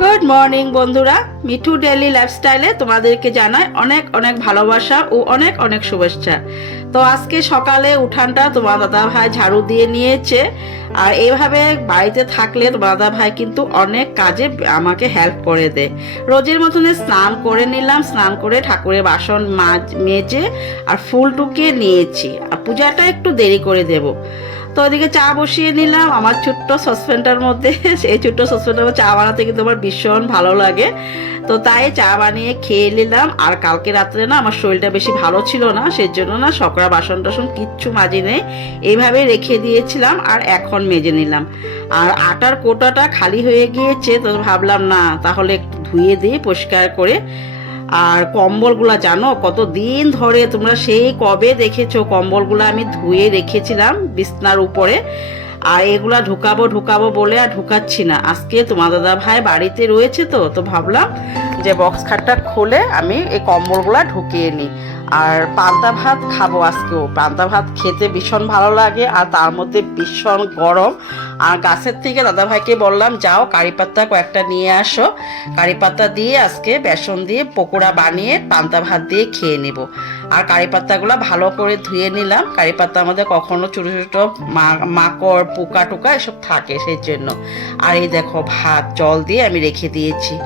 Good morning বন্ধুরা। Mithu daily লাইফস্টাইলে তোমাদেরকে জানাই অনেক অনেক ভালোবাসা ও অনেক অনেক শুভেচ্ছা। তো আজকে সকালে উঠানটা তোমার দাদা ভাই ঝাড়ু দিয়ে নিয়েছে। আর এইভাবে বাড়িতে থাকলে তোমার দাদা ভাই কিন্তু অনেক কাজে আমাকে হেল্প করে দেয়। রোজের মতনে স্নান করে নিলাম, স্নান করে ঠাকুরের বাসন মাজ, মেজে আর ফুল টুকিয়ে নিয়েছি। আর পূজাটা একটু দেরি করে দেবো। তো ওদিকে চা বসিয়ে নিলাম। আমার ছোট্ট সসপ্যানটার মধ্যে সেই ছোট্ট সসপ্যানটার মধ্যে চা বানাতে কিন্তু আমার ভীষণ ভালো লাগে। তো তাই চা বানিয়ে খেয়ে নিলাম। আর কালকে রাত্রে না আমার শরীরটা বেশি ভালো ছিল না সেই জন্য না সকালে বাসন টাসন কিচ্ছু মাজি নেই। এইভাবে রেখে দিয়েছিলাম আর এখন মেজে নিলাম। আর আটার কোটাটা খালি হয়ে গিয়েছে, তো ভাবলাম না, তাহলে একটু ধুয়ে দিয়ে পরিষ্কার করে আর কম্বলগুলা জানো কত দিন ধরে তোমরা সেই কবে দেখেছ? কম্বলগুলো আমি ধুয়ে রেখেছিলাম বিছনার উপরে। আর এগুলা ঢুকাবো ঢুকাবো বলে আর ঢুকাচ্ছি না। আজকে তোমার দাদা ভাই বাড়িতে রয়েছে তো তো ভাবলাম যে বক্স খাটটা খুলে আমি এই কম্বলগুলা ঢুকিয়ে নিই। আর পান্তা ভাত খাব আজকেও। পান্তা ভাত খেতে ভীষণ ভালো লাগে আর তার মধ্যে ভীষণ গরম। আর গাছের থেকে দাদা ভাইকে বললাম, যাও কারি পাতা কয়েকটা নিয়ে আসো। কারি পাতা দিয়ে আজকে বেসন দিয়ে পকোড়া বানিয়ে পান্তা ভাত দিয়ে খেয়ে নেব। আর কারি পাতাগুলো ভালো করে ধুয়ে নিলাম। কারি পাতা আমাদের কখনো ছোটো ছোটো মাকড়, পোকা টোকা এসব থাকে সেই জন্য। আর এই দেখো ভাত, জল দিয়ে আমি রেখে দিয়েছি।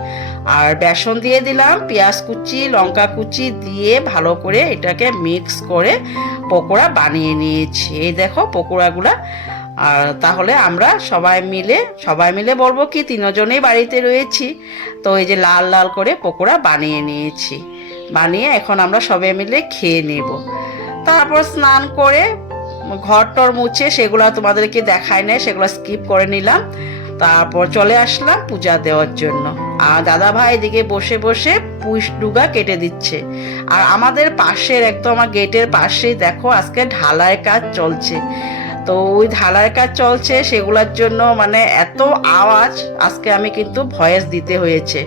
আর বেসন দিয়ে দিলাম, পেঁয়াজ কুচি, লঙ্কা কুচি দিয়ে ভালো করে এটাকে মিক্স করে পকোড়া বানিয়ে নিয়েছি। এই দেখো পকোড়াগুলা। আর তাহলে আমরা সবাই মিলে সবাই মিলে বলব কি, তিনজনেই বাড়িতে রয়েছি। তো এই যে লাল লাল করে পকোড়া বানিয়ে নিয়েছি। বানিয়ে এখন আমরা সবাই মিলে খেয়ে নেব। তারপর স্নান করে ঘর টর মুছে সেগুলো তোমাদেরকে দেখায় নেয় সেগুলো স্কিপ করে নিলাম। তারপর চলে আসলাম পূজা দেওয়ার জন্য। আর দাদা ভাই এদিকে বসে বসে পুষ ডুগা কেটে দিচ্ছে। আর আমাদের পাশের একদম আমার গেটের পাশেই দেখো আজকে ঢালাই কাজ চলছে। তো ওই ঢালাইয়ের কাজ চলছে সেগুলোর জন্য মানে এত আওয়াজ আজকে আমি কিন্তু ভয়েস দিতে হয়েছে।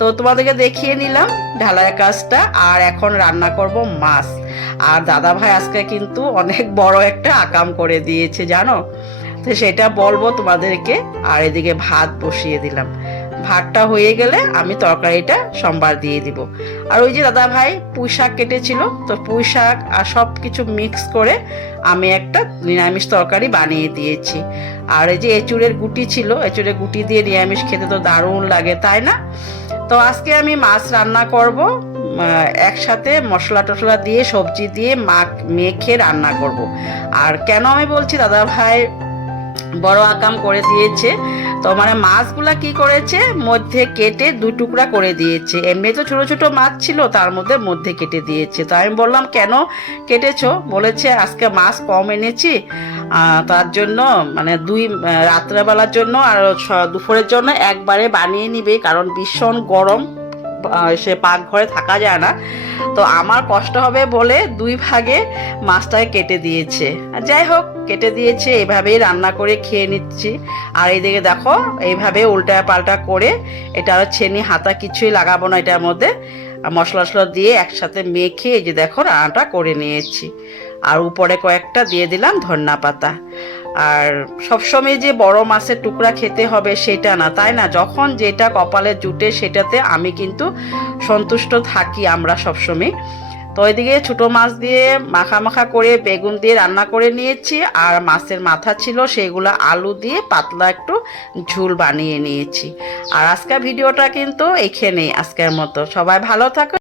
তো তোমাদেরকে দেখিয়ে নিলাম ঢালাইয়ের কাজটা, আর এখন রান্না করব মাছ। আর দাদা ভাই আজকে কিন্তু অনেক বড় একটা আকাম করে দিয়েছে, জানো? তো সেটা বলব তোমাদেরকে। আর এদিকে ভাত বসিয়ে দিলাম। ভাতটা হয়ে গেলে আমি তরকারিটা সোমবার দিয়ে দিব। আর ওই যে দাদা ভাই পুঁই শাক কেটেছিল, তো পুঁই শাক আর সব কিছু মিক্স করে আমি একটা নিরামিষ তরকারি বানিয়ে দিয়েছি। আর এই যে এঁচুড়ের গুটি ছিল, এঁচুড়ের গুটি দিয়ে নিরামিষ খেতে তো দারুণ লাগে, তাই না? তো আজকে আমি মাছ রান্না করব একসাথে মশলা টশলা দিয়ে, সবজি দিয়ে মাখ, মেখে রান্না করব। আর কেন আমি বলছি, দাদা ভাই বড় আকাম করে দিয়েছে। তো মানে মাছগুলা কি করেছে? মধ্যে কেটে দু টুকরা করে দিয়েছে। এমনি তো ছোট ছোট মাছ ছিল, তার মধ্যে মধ্যে কেটে দিয়েছে। তো আমি বললাম, কেন কেটেছো? বলেছে, আজকে মাছ কম এনেছি। তার জন্য মানে দুই রাত্রেবেলার জন্য আর দুপুরের জন্য একবারে বানিয়ে নিবে, কারণ ভীষণ গরম সে পাকঘরে থাকা যায় না। তো আমার কষ্ট হবে বলে দুই ভাগে মাছটাকে কেটে দিয়েছে। আর যাই হোক, কেটে দিয়েছে এইভাবেই রান্না করে খেয়ে নিচ্ছি। আর এইদিকে দেখো, এইভাবে উল্টা পাল্টা করে এটা আর ছেনি হাতা কিছুই লাগাবো না এটার মধ্যে। মশলা টশলা দিয়ে একসাথে মেখে এই যে দেখো রান্নাটা করে নিয়েছি। আর উপরে কয়েকটা দিয়ে দিলাম ধন্যা পাতা। আর সবসময় যে বড় মাছের টুকরা খেতে হবে সেটা না, তাই না? যখন যেটা কপালে জুটে সেটাতে আমি কিন্তু সন্তুষ্ট থাকি আমরা সবসময়। তো এদিকে ছোটো মাছ দিয়ে মাখা মাখা করে বেগুন দিয়ে রান্না করে নিয়েছি, আর মাছের মাথা ছিল সেগুলো আলু দিয়ে পাতলা একটু ঝুল বানিয়ে নিয়েছি। আর আজকের ভিডিওটা কিন্তু এখানেই আজকের মতো। সবাই ভালো থাকো।